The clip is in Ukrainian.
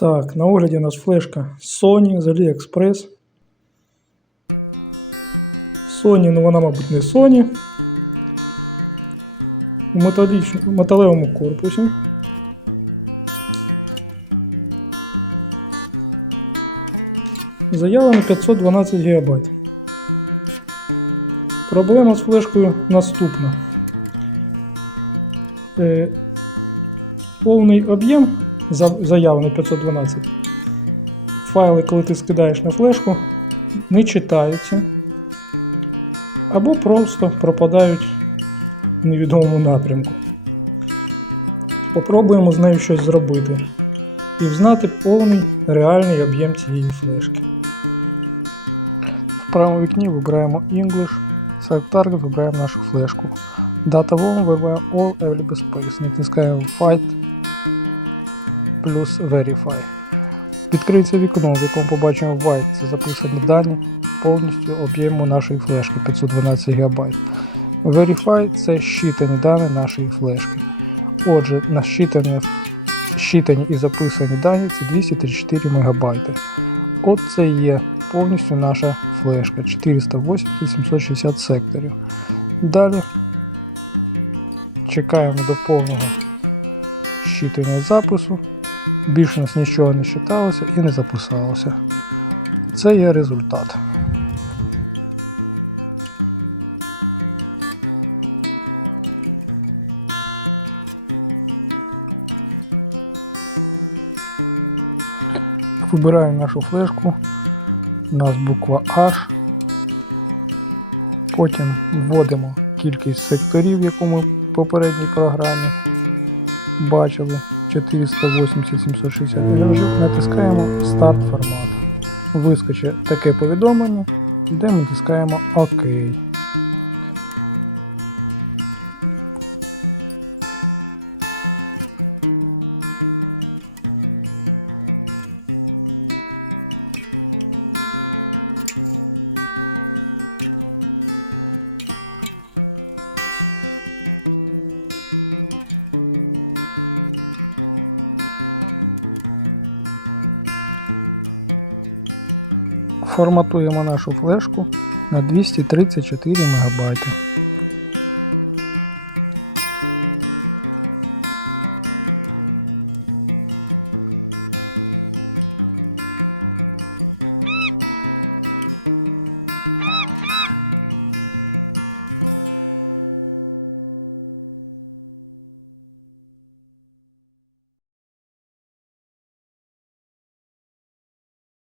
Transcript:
Так, на огляді у нас флешка Sony з AliExpress. Sony, ну вона, мабуть, не Sony. У металіч- металевому корпусі. Заявлено 512 ГБ. Проблема з флешкою наступна. Е, повний об'єм за- Заявлений 512. Файли, коли ти скидаєш на флешку, не читаються або просто пропадають в невідомому напрямку. Попробуємо з нею щось зробити і взнати повний реальний об'єм цієї флешки. В правому вікні вибираємо English, Select Target вибираємо нашу флешку. Data Volume вибираємо All Available Space, натискаємо Fight плюс Verify. Відкриється вікно, в якому побачимо White, це записані дані повністю об'єму нашої флешки 512 ГБ. Verify це щитані дані нашої флешки. Отже, на щитані, щитані і записані дані це 234 МБ. От це є повністю наша флешка 480 760 секторів. Далі чекаємо до повного щитання запису. Більше нас нічого не читалося і не записалося. Це є результат. Вибираємо нашу флешку. У нас буква H. Потім вводимо кількість секторів, яку ми в попередній програмі бачили 480 760 ГБ. Натискаємо старт формат. Вискочить таке повідомлення, де ми натискаємо ОК. Форматуємо нашу флешку на 234 МБ.